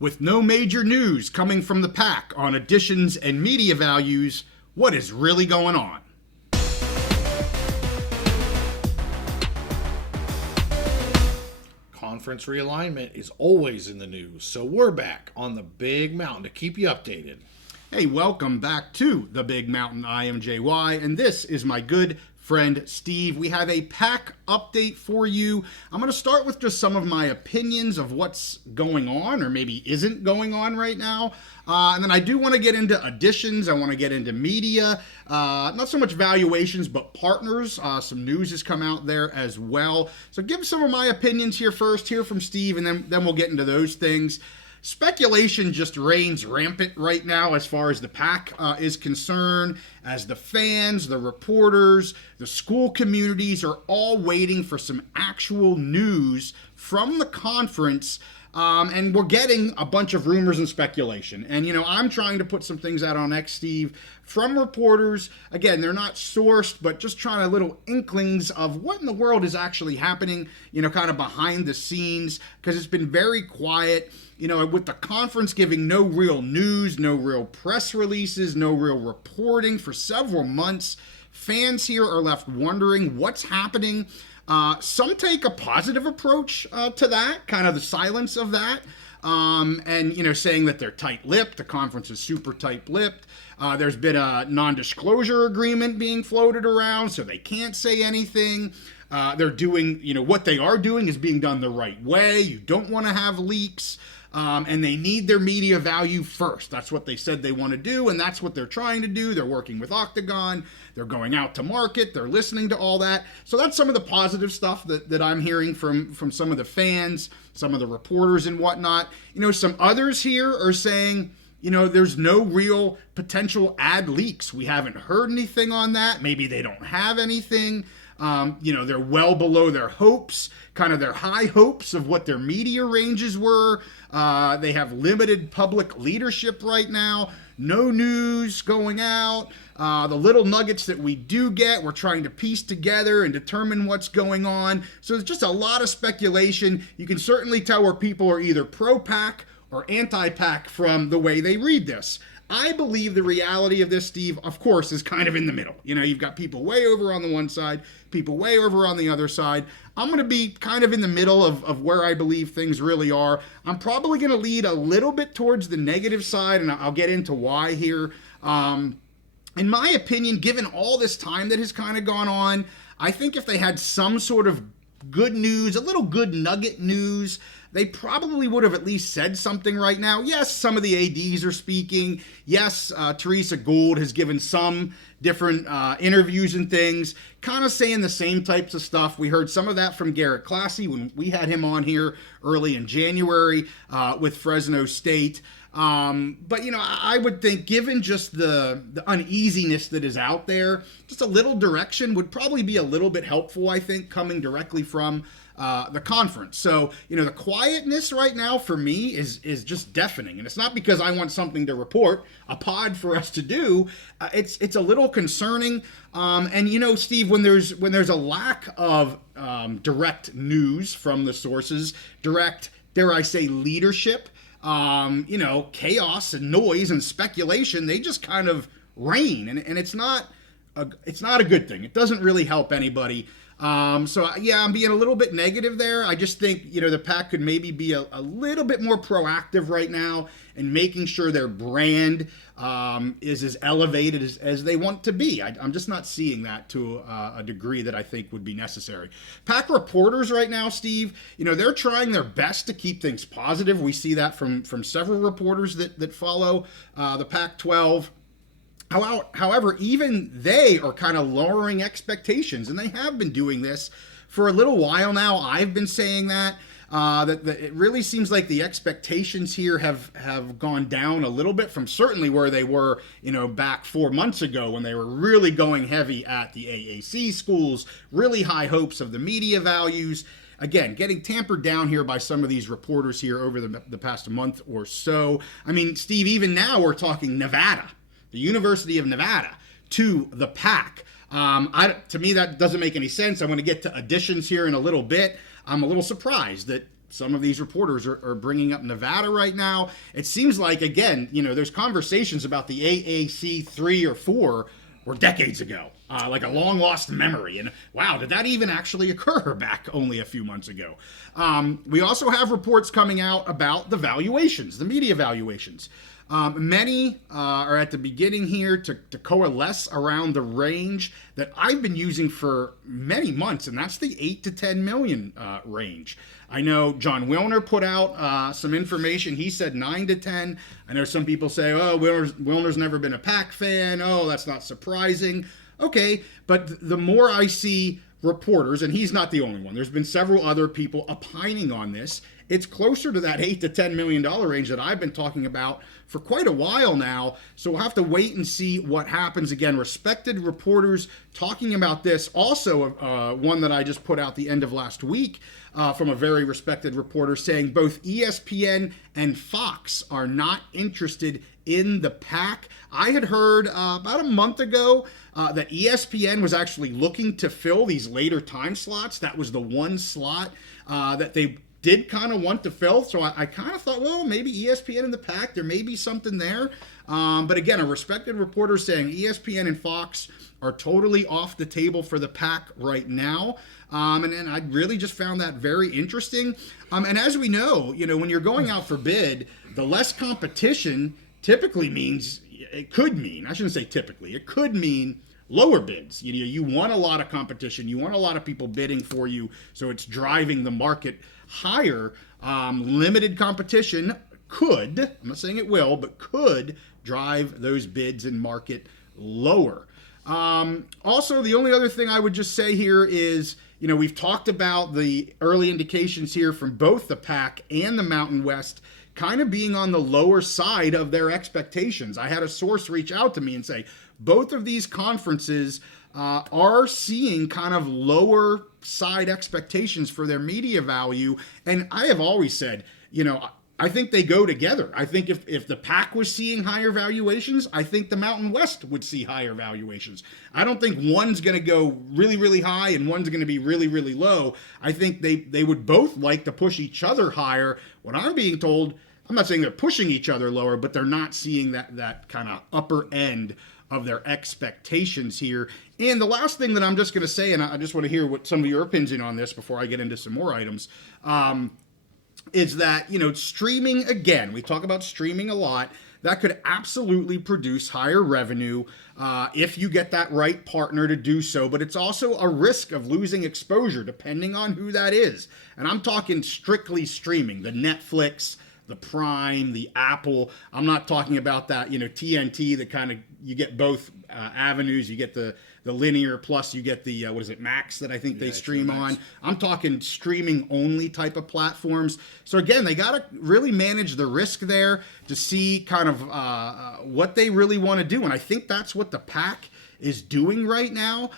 With no major news coming from the PAC on additions and media values, what is really going on? Conference realignment is always in the news, so we're back on the Big Mountain to keep you updated. Hey, welcome back to the Big Mountain. I am JY, and this is my good friend Steve. We have a PAC update for you. I'm going to start with just some of my opinions of what's going on or maybe isn't going on right now. And then I do want to get into additions. I want to get into media, not so much valuations, but partners. Some news has come out there as well. So give some of my opinions here first, hear from Steve, and then we'll get into those things. Speculation just reigns rampant right now as far as the PAC is concerned, as the fans, the reporters, the school communities are all waiting for some actual news from the conference. And we're getting a bunch of rumors and speculation. And, I'm trying to put some things out on X, Steve, from reporters. Again, they're not sourced, but just trying to little inklings of what in the world is actually happening, kind of behind the scenes, because it's been very quiet. With the conference giving no real news, no real press releases, no real reporting for several months, fans here are left wondering what's happening. Some take a positive approach to that, kind of the silence of that, and, saying that they're tight-lipped. The conference is super tight-lipped. There's been a non-disclosure agreement being floated around, so they can't say anything. They're doing, what they are doing is being done the right way. You don't want to have leaks. And they need their media value first. That's what they said they want to do, and that's what they're trying to do. They're working with Octagon. They're going out to market. They're listening to all that. So that's some of the positive stuff that I'm hearing from some of the fans, some of the reporters and whatnot. Some others here are saying, there's no real potential ad leaks. We haven't heard anything on that. Maybe they don't have anything. They're well below their hopes, kind of their high hopes of what their media ranges were. They have limited public leadership right now. No news going out. The little nuggets that we do get, we're trying to piece together and determine what's going on. So it's just a lot of speculation. You can certainly tell where people are either pro-PAC or anti-PAC from the way they read this. I believe the reality of this, Steve, of course, is kind of in the middle. You've got people way over on the one side, people way over on the other side. I'm going to be kind of in the middle of where I believe things really are. I'm probably going to lead a little bit towards the negative side, and I'll get into why here. In my opinion, given all this time that has kind of gone on, I think if they had some sort of good news, a little good nugget news, they probably would have at least said something right now. Yes, some of the ADs are speaking. Yes, Teresa Gould has given some different interviews and things, kind of saying the same types of stuff. We heard some of that from Garrett Classy when we had him on here early in January with Fresno State. But, I would think given just the uneasiness that is out there, just a little direction would probably be a little bit helpful, I think, coming directly from the conference. So, the quietness right now for me is just deafening. And it's not because I want something to report, a pod for us to do. It's a little concerning. And, Steve, when there's a lack of direct news from the sources, direct, dare I say, leadership, chaos and noise and speculation, they just kind of reign. And it's not a good thing. It doesn't really help anybody. So yeah, I'm being a little bit negative there. I just think, the PAC could maybe be a little bit more proactive right now in making sure their brand is as elevated as they want to be. I'm just not seeing that to a degree that I think would be necessary. PAC reporters right now, Steve, they're trying their best to keep things positive. We see that from several reporters that follow the PAC-12. However, even they are kind of lowering expectations, and they have been doing this for a little while now. I've been saying that it really seems like the expectations here have gone down a little bit from certainly where they were, back 4 months ago when they were really going heavy at the AAC schools, really high hopes of the media values. Again, getting tampered down here by some of these reporters here over the past month or so. I mean, Steve, even now we're talking Nevada. The University of Nevada to the PAC. To me, that doesn't make any sense. I'm going to get to additions here in a little bit. I'm a little surprised that some of these reporters are bringing up Nevada right now. It seems like, again, there's conversations about the AAC 3 or 4 were decades ago, like a long lost memory. And wow, did that even actually occur back only a few months ago? We also have reports coming out about the valuations, the media valuations. Many are at the beginning here to coalesce around the range that I've been using for many months, and that's the 8 to 10 million range. I know John Wilner put out some information. He said 9 to 10. I know some people say, oh, Wilner's never been a PAC fan. Oh, that's not surprising. Okay, but the more I see reporters, and he's not the only one, there's been several other people opining on this, it's closer to that $8 to $10 million range that I've been talking about for quite a while now. So we'll have to wait and see what happens. Again, respected reporters talking about this. Also, one that I just put out the end of last week from a very respected reporter saying both ESPN and Fox are not interested in the PAC. I had heard about a month ago that ESPN was actually looking to fill these later time slots. That was the one slot that they did kind of want to fill. So I kind of thought, well, maybe ESPN and the PAC, there may be something there. But again, a respected reporter saying ESPN and Fox are totally off the table for the PAC right now. And I really just found that very interesting. And as we know, when you're going out for bid, the less competition typically means, it could mean, I shouldn't say typically, it could mean lower bids. You want a lot of competition. You want a lot of people bidding for you. So it's driving the market higher. Limited competition could, I'm not saying it will, but could drive those bids and market lower. Also, the only other thing I would just say here is, we've talked about the early indications here from both the PAC and the Mountain West kind of being on the lower side of their expectations. I had a source reach out to me and say, both of these conferences are seeing kind of lower side expectations for their media value. And I have always said, I think they go together. I think if the PAC was seeing higher valuations, I think the Mountain West would see higher valuations. I don't think one's going to go really, really high and one's going to be really, really low. I think they would both like to push each other higher. What I'm being told, I'm not saying they're pushing each other lower, but they're not seeing that kind of upper end of their expectations here. And the last thing that I'm just going to say, and I just want to hear what some of your opinion on this before I get into some more items, is that, streaming, again, we talk about streaming a lot, that could absolutely produce higher revenue if you get that right partner to do so. But it's also a risk of losing exposure depending on who that is. And I'm talking strictly streaming, the Netflix, the Prime, the Apple. I'm not talking about that, TNT, that kind of, you get both avenues. You get the linear, plus you get the, Max that I think they stream on. I'm talking streaming only type of platforms. So again, they got to really manage the risk there to see kind of what they really want to do. And I think that's what the PAC is doing right now.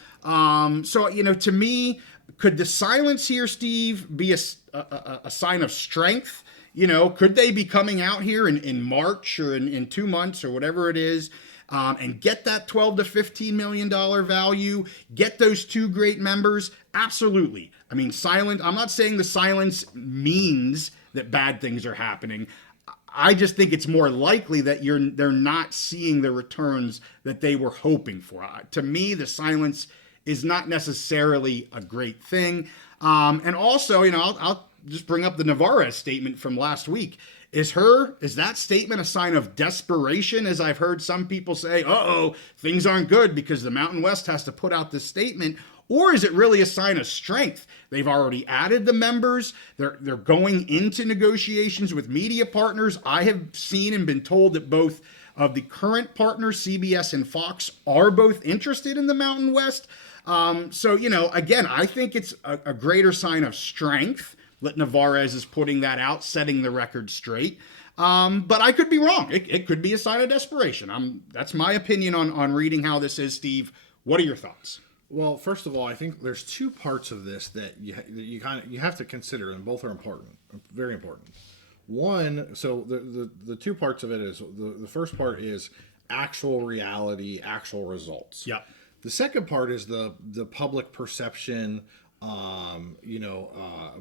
So, to me, could the silence here, Steve, be a sign of strength? Could they be coming out here in March or in 2 months or whatever it is, and get that $12 to $15 million value, get those two great members? Absolutely. I mean, I'm not saying the silence means that bad things are happening. I just think it's more likely that they're not seeing the returns that they were hoping for. To me, the silence is not necessarily a great thing. And also, I'll just bring up the Navarez statement from last week. Is that statement a sign of desperation, as I've heard some people say, things aren't good because the Mountain West has to put out this statement? Or is it really a sign of strength? They've already added the members. They're going into negotiations with media partners. I have seen and been told that both of the current partners, CBS and Fox, are both interested in the Mountain West. So, again, I think it's a greater sign of strength that Navarez is putting that out, setting the record straight. But I could be wrong. It could be a sign of desperation. That's my opinion on reading how this is, Steve. What are your thoughts? Well, first of all, I think there's two parts of this that you have to consider, and both are important, very important. One, so the two parts of it is, the first part is actual reality, actual results. Yep. The second part is the public perception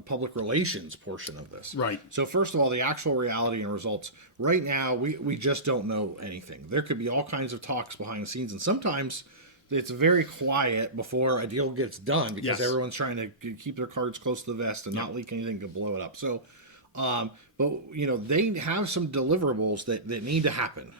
public relations portion of this. Right. So first of all, the actual reality and results. Right now, we just don't know anything. There could be all kinds of talks behind the scenes, and sometimes it's very quiet before a deal gets done because everyone's trying to keep their cards close to the vest and not leak anything to blow it up. So, but they have some deliverables that need to happen.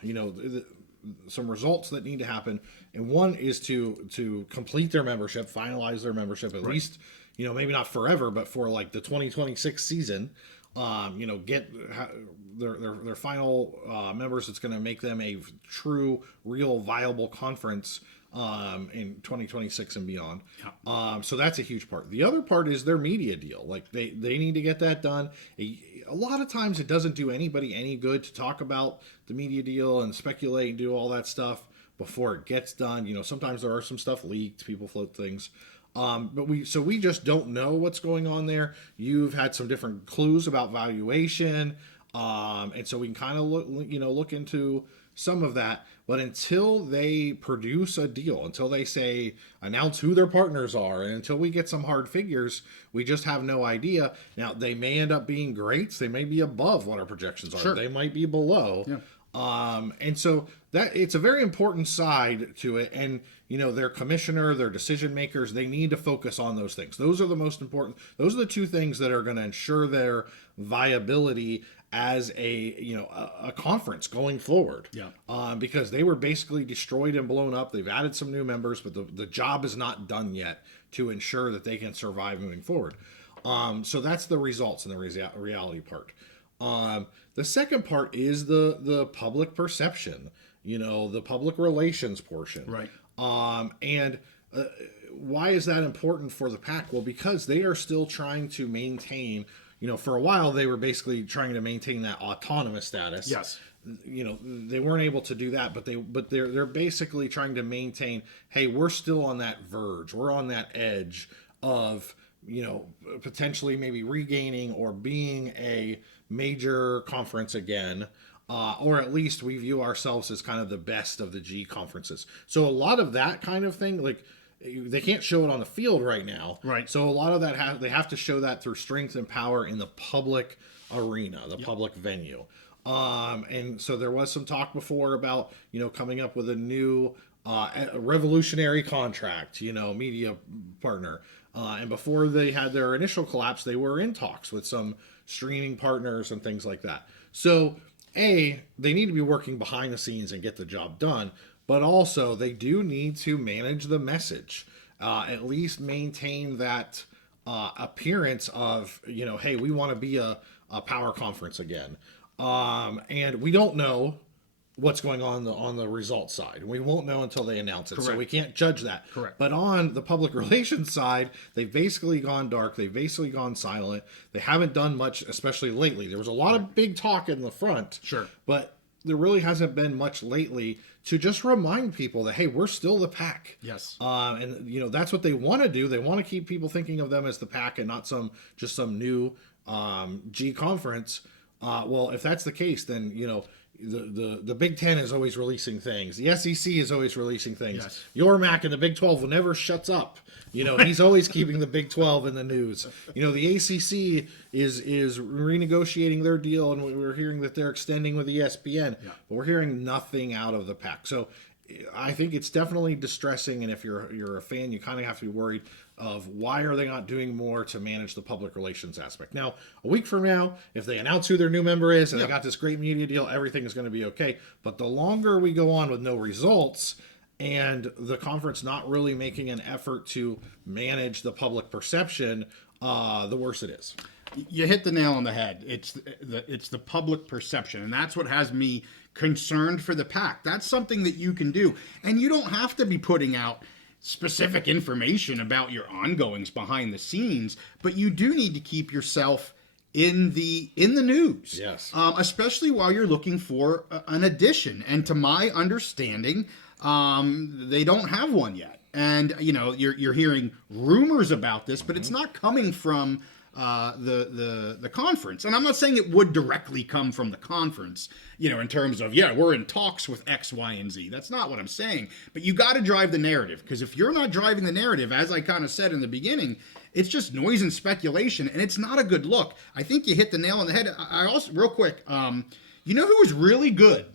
Some results that need to happen, and one is to complete their membership, finalize their membership at least. Maybe not forever, but for like the 2026 season. Get their final members. It's going to make them a true, real, viable conference in 2026 and beyond. So that's a huge part. The other part is their media deal. Like they need to get that done. A lot of times it doesn't do anybody any good to talk about the media deal and speculate and do all that stuff before it gets done. Sometimes there are some stuff leaked, people float things. But we just don't know what's going on there. You've had some different clues about valuation. And so we can kind of look into some of that, but until they produce a deal, until they announce who their partners are, and until we get some hard figures, we just have no idea. Now, they may end up being greats. They may be above what our projections are. Sure. They might be below. Yeah. And so that it's a very important side to it. And, their commissioner, their decision makers, they need to focus on those things. Those are the most important. Those are the two things that are going to ensure their viability as a conference going forward. Yeah. Because they were basically destroyed and blown up. They've added some new members, but the job is not done yet to ensure that they can survive moving forward. So that's the results and the reality part. The second part is the public perception, the public relations portion. Right. And why is that important for the PAC? Well, because they are still trying to maintain, for a while they were basically trying to maintain that autonomous status. Yes. They weren't able to do that, but they're basically trying to maintain, hey, we're still on that verge. We're on that edge of, potentially maybe regaining or being a major conference again. Or at least we view ourselves as kind of the best of the G conferences. So a lot of that kind of thing, like they can't show it on the field right now. Right. So a lot of that they have to show that through strength and power in the public arena, the public venue. And so there was some talk before about, coming up with a new revolutionary contract, media partner. And before they had their initial collapse, they were in talks with some streaming partners and things like that. So they need to be working behind the scenes and get the job done, but also they do need to manage the message, at least maintain that appearance of, hey, we want to be a power conference again. And we don't know what's going on the results side. We won't know until they announce it. Correct. So we can't judge that. Correct. But on the public relations side, they've basically gone dark. They've basically gone silent. They haven't done much, especially lately. There was a lot of big talk in the front. Sure. But there really hasn't been much lately to just remind people that, hey, we're still the PAC. Yes. And that's what they want to do. They want to keep people thinking of them as the PAC and not some new G conference. Well, if that's the case, then, the Big Ten is always releasing things. The SEC is always releasing things. Yes. Your MAC and the Big 12 will never shuts up. He's always keeping the Big 12 in the news. The ACC is renegotiating their deal, and we're hearing that they're extending with ESPN. Yeah. But we're hearing nothing out of the PAC. So I think it's definitely distressing, and if you're a fan, you kind of have to be worried of why are they not doing more to manage the public relations aspect. Now, a week from now, if they announce who their new member is and they got this great media deal, everything is going to be okay. But the longer we go on with no results and the conference not really making an effort to manage the public perception, the worse it is. You hit the nail on the head. It's the public perception, and that's what has me concerned for the PAC. That's something that you can do, and you don't have to be putting out specific information about your ongoings behind the scenes, but you do need to keep yourself in the news. Yes. Especially while you're looking for an addition. And to my understanding, they don't have one yet. And you're hearing rumors about this, but it's not coming from the conference. And I'm not saying it would directly come from the conference, in terms of, we're in talks with X, Y, and Z. That's not what I'm saying. But you got to drive the narrative, because if you're not driving the narrative, as I kind of said in the beginning, it's just noise and speculation, and it's not a good look. I think you hit the nail on the head. I also, real quick, you know who was really good?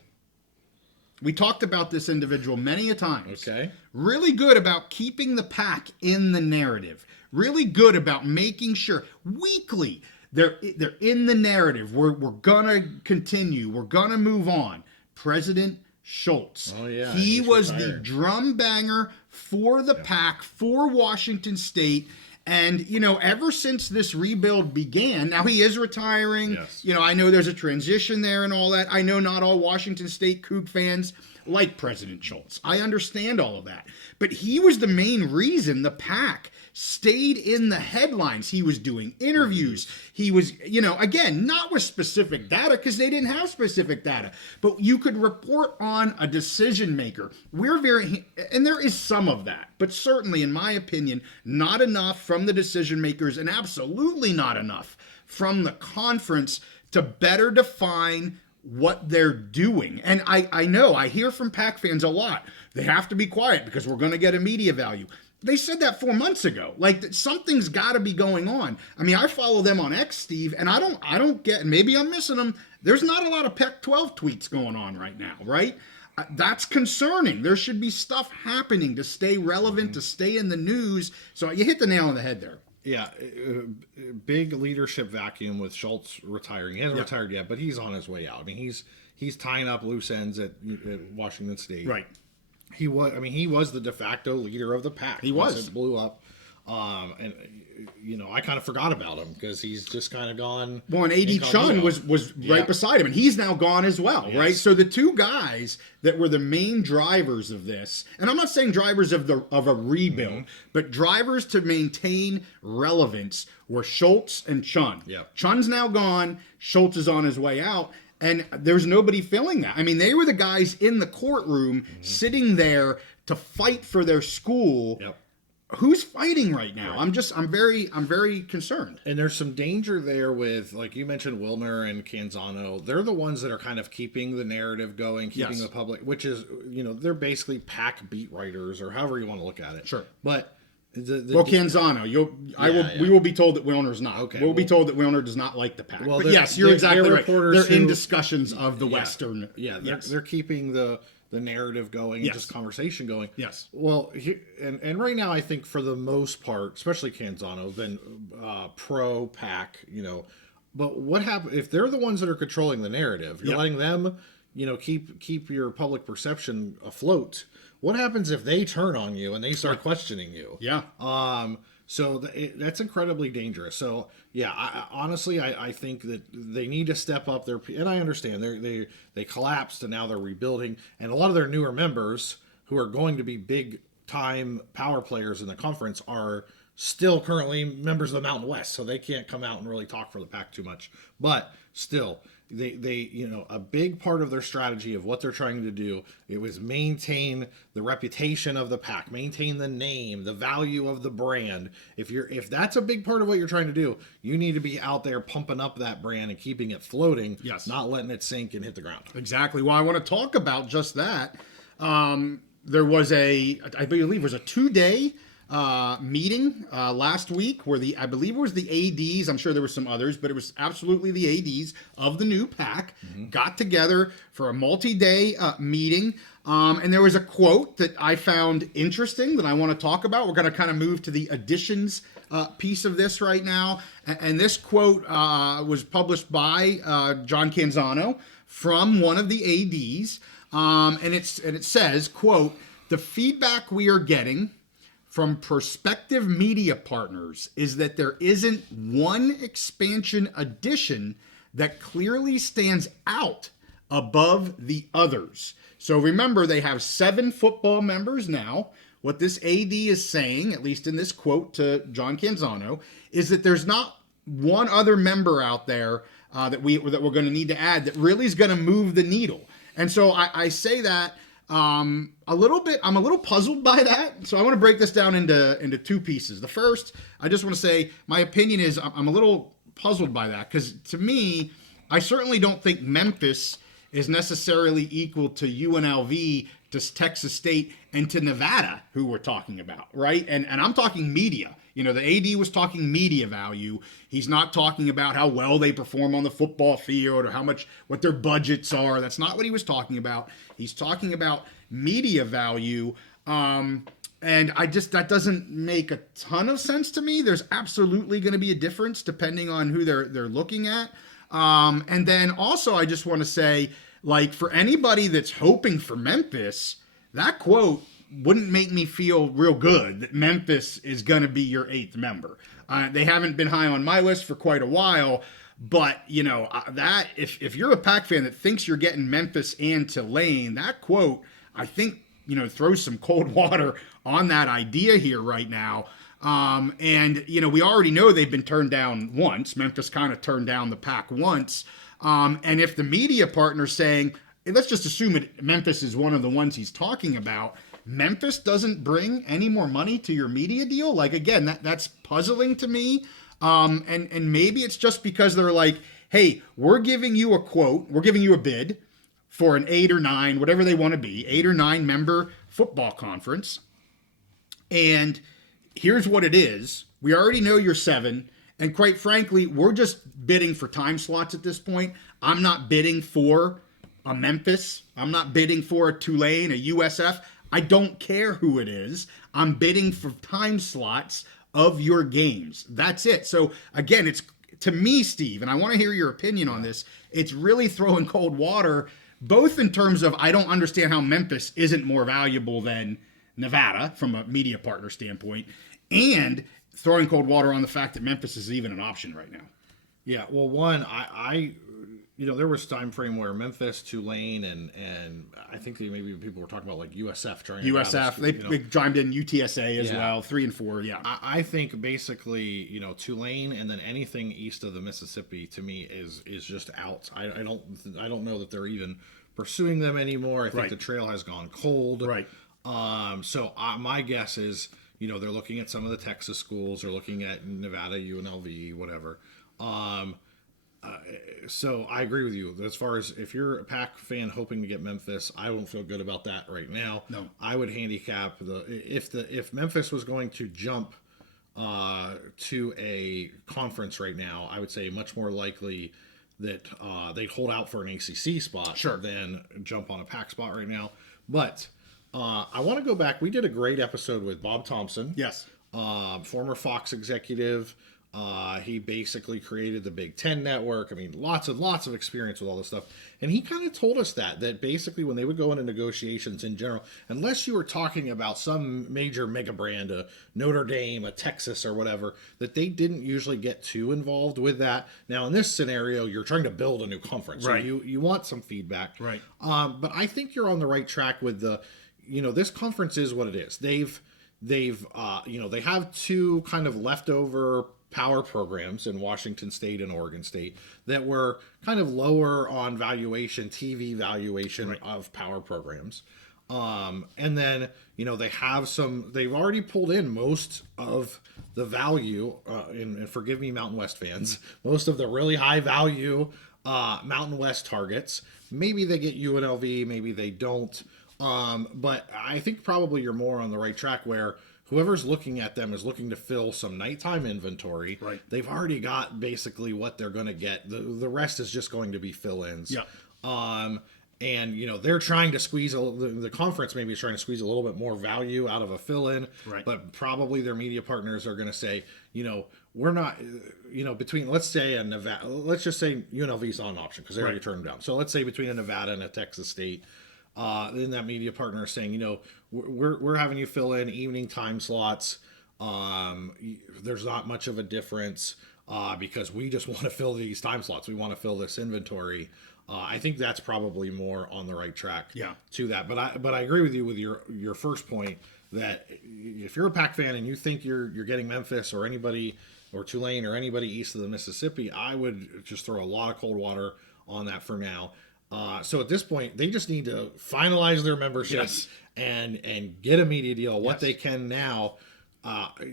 We talked about this individual many a times. Okay. Really good about keeping the PAC in the narrative. Really good about making sure weekly they're in the narrative. We're gonna continue. We're gonna move on. President Schultz. Oh yeah. He was retired. the drum banger for the PAC, for Washington State. And, ever since this rebuild began, now he is retiring. Yes. I know there's a transition there and all that. I know not all Washington State Coug fans like President Schultz. I understand all of that. But he was the main reason the PAC stayed in the headlines. He was doing interviews. He was, again, not with specific data, because they didn't have specific data, but you could report on a decision maker. And there is some of that, but certainly, in my opinion, not enough from the decision makers, and absolutely not enough from the conference to better define what they're doing. And I know, I hear from PAC fans a lot. They have to be quiet because we're going to get a media value. They said that 4 months ago. Like, something's got to be going on. I mean, I follow them on X, Steve, and I don't get, and maybe I'm missing them. There's not a lot of PAC-12 tweets going on right now, right? That's concerning. There should be stuff happening to stay relevant, to stay in the news. So you hit the nail on the head there. Yeah, big leadership vacuum with Schultz retiring. He hasn't retired yet, but he's on his way out. I mean, he's tying up loose ends at Washington State. Right. He was the de facto leader of the PAC. He was. Once it blew up. And I kind of forgot about him because he's just kind of gone. Well, and A.D. Chun was right beside him, and he's now gone as well, Yes. right? So the two guys that were the main drivers of this, and I'm not saying drivers of a rebuild, but drivers to maintain relevance, were Schultz and Chun. Yeah. Chun's now gone. Schultz is on his way out. And there's nobody filling that. I mean, they were the guys in the courtroom sitting there to fight for their school. Yep. Who's fighting right now? Right. I'm very concerned. And there's some danger there with, like you mentioned, Wilner and Canzano. They're the ones that are kind of keeping the narrative going, keeping the public, which is, they're basically PAC beat writers, or however you want to look at it. Sure. But Canzano, we will be told that Wilner's not. Okay, we'll be told that Wilner does not like the PAC. Well, but yes, you're exactly right. They're in who, discussions of the Western. Yeah, yes. they're keeping the narrative going and just conversation going. Yes. Well, and right now I think for the most part, especially Canzano, been pro PAC. But what happens if they're the ones that are controlling the narrative? You're letting them, keep your public perception afloat. What happens if they turn on you and they start questioning you? Yeah. So that's incredibly dangerous. So yeah, I think that they need to step up their, and I understand they collapsed and now they're rebuilding, and a lot of their newer members who are going to be big time power players in the conference are still currently members of the Mountain West, so they can't come out and really talk for the PAC too much. But still, they a big part of their strategy of what they're trying to do, it was maintain the reputation of the PAC, maintain the name, the value of the brand. If that's a big part of what you're trying to do, you need to be out there pumping up that brand and keeping it floating, not letting it sink and hit the ground. Exactly. Well, I want to talk about just that. There was I believe it was a 2-day meeting last week where I believe it was the ADs, I'm sure there were some others, but it was absolutely the ADs of the new PAC got together for a multi-day meeting. And there was a quote that I found interesting that I want to talk about. We're going to kind of move to the additions piece of this right now. And this quote was published by John Canzano from one of the ADs. And it says, quote, "The feedback we are getting from prospective media partners is that there isn't one expansion edition that clearly stands out above the others." So remember, they have 7 football members now. What this AD is saying, at least in this quote to John Canzano, is that there's not one other member out there that we're going to need to add that really is going to move the needle. And so I say that A little bit, I'm a little puzzled by that. So I want to break this down into two pieces. The first, I just want to say my opinion is I'm a little puzzled by that because to me, I certainly don't think Memphis is necessarily equal to UNLV, to Texas State, and to Nevada, who we're talking about, right? And I'm talking media. You know, the AD was talking media value. He's not talking about how well they perform on the football field or what their budgets are. That's not what he was talking about. He's talking about media value. And that doesn't make a ton of sense to me. There's absolutely going to be a difference depending on who they're looking at. And then also, I just want to say, like, for anybody that's hoping for Memphis, that quote wouldn't make me feel real good that Memphis is going to be your 8th member. They haven't been high on my list for quite a while, but, you know, that if you're a Pac fan that thinks you're getting Memphis and Tulane, that quote, I think, you know, throws some cold water on that idea here right now. And, you know, we already know they've been turned down once. Memphis kind of turned down the Pac once. And if the media partner's saying, let's just assume Memphis is one of the ones he's talking about, Memphis doesn't bring any more money to your media deal. Like, again, that's puzzling to me. And maybe it's just because they're like, hey, we're giving you a quote, we're giving you a bid for an 8 or 9, whatever they want to be, 8 or 9 member football conference. And here's what it is. We already know you're 7. And quite frankly, we're just bidding for time slots at this point. I'm not bidding for a Memphis. I'm not bidding for a Tulane, a USF. I don't care who it is. I'm bidding for time slots of your games. That's it. So again, it's to me, Steve, and I want to hear your opinion on this. It's really throwing cold water, both in terms of I don't understand how Memphis isn't more valuable than Nevada from a media partner standpoint, and throwing cold water on the fact that Memphis is even an option right now. Yeah, well, one, you know, there was time frame where Memphis, Tulane, and I think maybe people were talking about like USF trying USF, they chimed in UTSA as well, 3 and 4. Yeah, I think basically, you know, Tulane and then anything east of the Mississippi to me is just out. I don't know that they're even pursuing them anymore. I think the trail has gone cold. Right. So my guess is, you know, they're looking at some of the Texas schools, they're looking at Nevada, UNLV, whatever. So I agree with you. As far as if you're a Pac fan hoping to get Memphis, I don't feel good about that right now. No. I would handicap if Memphis was going to jump to a conference right now, I would say much more likely that they'd hold out for an ACC spot than jump on a Pac spot right now. But I want to go back. We did a great episode with Bob Thompson. Yes. Former Fox executive. He basically created the Big Ten network. I mean, lots of experience with all this stuff. And he kind of told us that basically when they would go into negotiations in general, unless you were talking about some major mega brand, a Notre Dame, a Texas or whatever, that they didn't usually get too involved with that. Now, in this scenario, you're trying to build a new conference. Right. So you want some feedback. Right. But I think you're on the right track with this conference is what it is. They've they have 2 kind of leftover power programs in Washington State and Oregon State that were kind of lower on valuation, TV valuation of power programs. And then, you know, they've already pulled in most of the value, and forgive me, Mountain West fans, most of the really high value Mountain West targets. Maybe they get UNLV, maybe they don't. But I think probably you're more on the right track where whoever's looking at them is looking to fill some nighttime inventory. Right. They've already got basically what they're going to get. The rest is just going to be fill-ins. Yeah. And, you know, they're trying to squeeze, the conference maybe is trying to squeeze a little bit more value out of a fill-in. Right. But probably their media partners are going to say, you know, we're not, you know, between, let's say a Nevada, let's just say UNLV's not an option because they already turned them down. So let's say between a Nevada and a Texas State, then that media partner is saying, you know, we're having you fill in evening time slots. There's not much of a difference because we just want to fill these time slots. We want to fill this inventory. I think that's probably more on the right track to that. But I agree with you with your first point that if you're a Pac fan and you think you're getting Memphis or anybody or Tulane or anybody east of the Mississippi, I would just throw a lot of cold water on that for now. So at this point, they just need to finalize their membership Yes. and get a media deal. What Yes. they can now,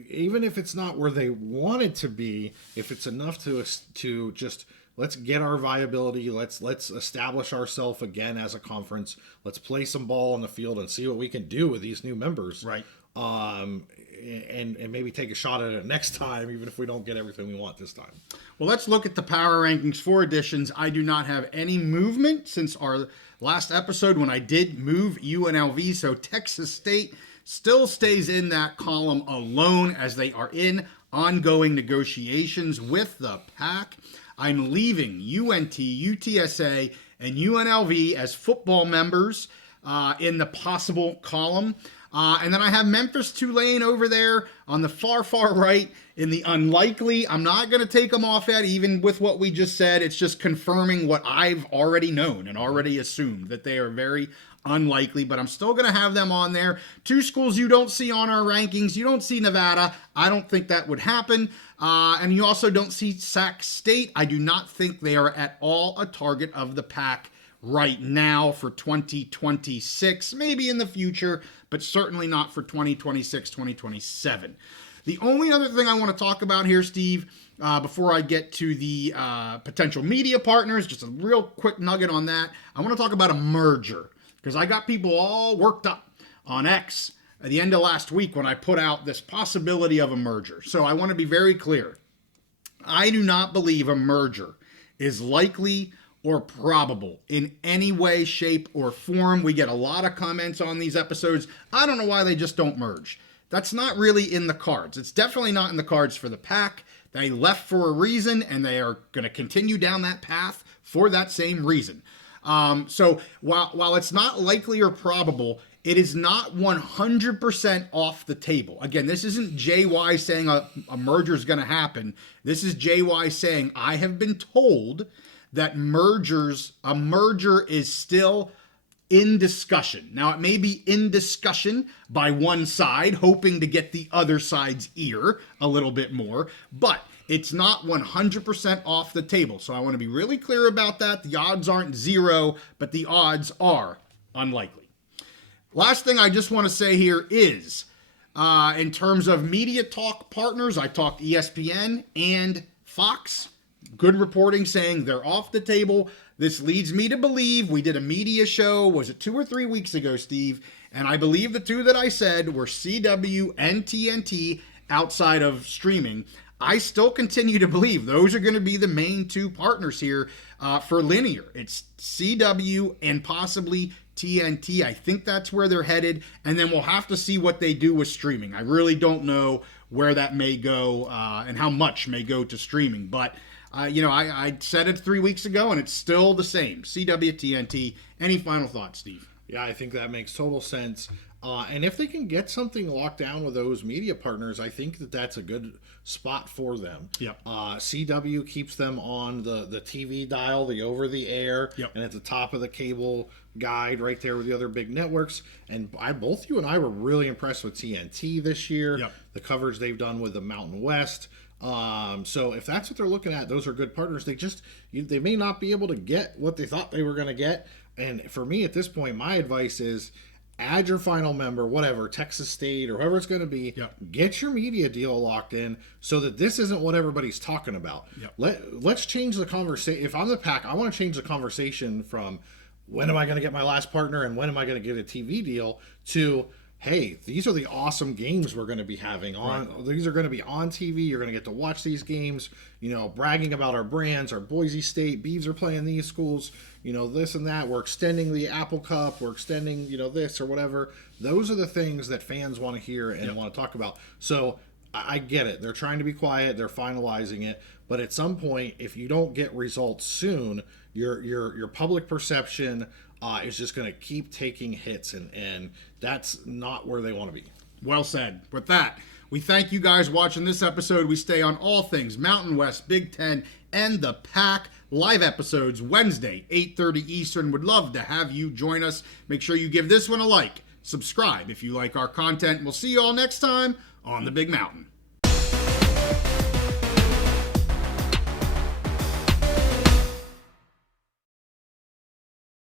even if it's not where they want it to be, if it's enough to just let's get our viability, let's establish ourselves again as a conference. Let's play some ball on the field and see what we can do with these new members. Right. And maybe take a shot at it next time, even if we don't get everything we want this time. Well, let's look at the power rankings for editions. I do not have any movement since our last episode when I did move UNLV, so Texas State still stays in that column alone as they are in ongoing negotiations with the PAC. I'm leaving UNT, UTSA, and UNLV as football members in the possible column. And then I have Memphis Tulane over there on the far, far right in the unlikely. I'm not going to take them off yet, even with what we just said. It's just confirming what I've already known and already assumed, that they are very unlikely, but I'm still going to have them on there. Two schools you don't see on our rankings. You don't see Nevada. I don't think that would happen. And you also don't see Sac State. I do not think they are at all a target of the PAC right now for 2026, maybe in the future, but certainly not for 2026, 2027. The only other thing I want to talk about here, Steve, before I get to the potential media partners, just a real quick nugget on that. I want to talk about a merger, because I got people all worked up on X at the end of last week when I put out this possibility of a merger. So I want to be very clear. I do not believe a merger is likely or probable in any way, shape, or form. We get a lot of comments on these episodes. I don't know why they just don't merge. That's not really in the cards. It's definitely not in the cards for the PAC. They left for a reason, and they are going to continue down that path for that same reason. So while it's not likely or probable, it is not 100% off the table. Again, this isn't JY saying a merger is going to happen. This is JY saying, I have been told that a merger is still in discussion. Now, it may be in discussion by one side, hoping to get the other side's ear a little bit more, but it's not 100% off the table. So I want to be really clear about that. The odds aren't zero, but the odds are unlikely. Last thing I just want to say here is, in terms of media talk partners, I talked ESPN and Fox. Good reporting saying they're off the table. This leads me to believe we did a media show, was it 2 or 3 weeks ago, Steve? And I believe the two that I said were CW and TNT outside of streaming. I still continue to believe those are going to be the main two partners here for linear. It's CW and possibly TNT. I think that's where they're headed. And then we'll have to see what they do with streaming. I really don't know where that may go and how much may go to streaming. But I said it 3 weeks ago, and it's still the same. CW, TNT. Any final thoughts, Steve? Yeah, I think that makes total sense. And if they can get something locked down with those media partners, I think that that's a good spot for them. Yep. CW keeps them on the TV dial, the over-the-air, yep, and at the top of the cable guide right there with the other big networks. And both you and I were really impressed with TNT this year, yep, the coverage they've done with the Mountain West. So if that's what they're looking at, those are good partners. They may not be able to get what they thought they were going to get. And for me at this point, my advice is add your final member, whatever, Texas State or whoever it's going to be. Yep. Get your media deal locked in so that this isn't what everybody's talking about. Yep. Let's change the conversation. If I'm the PAC, I want to change the conversation from when am I going to get my last partner and when am I going to get a TV deal to, hey, these are the awesome games we're going to be having on. Right. These are going to be on TV. You're going to get to watch these games, bragging about our brands. Our Boise State Beavs are playing these schools, this and that. We're extending the Apple Cup. We're extending, this or whatever. Those are the things that fans want to hear and want to talk about. So I get it. They're trying to be quiet. They're finalizing it. But at some point, if you don't get results soon, your public perception is just going to keep taking hits, and that's not where they want to be. Well said. With that, we thank you guys watching this episode. We stay on all things Mountain West, Big Ten, and the PAC. Live episodes Wednesday, 8:30 Eastern. Would love to have you join us. Make sure you give this one a like. Subscribe if you like our content. We'll see you all next time on the Big Mountain.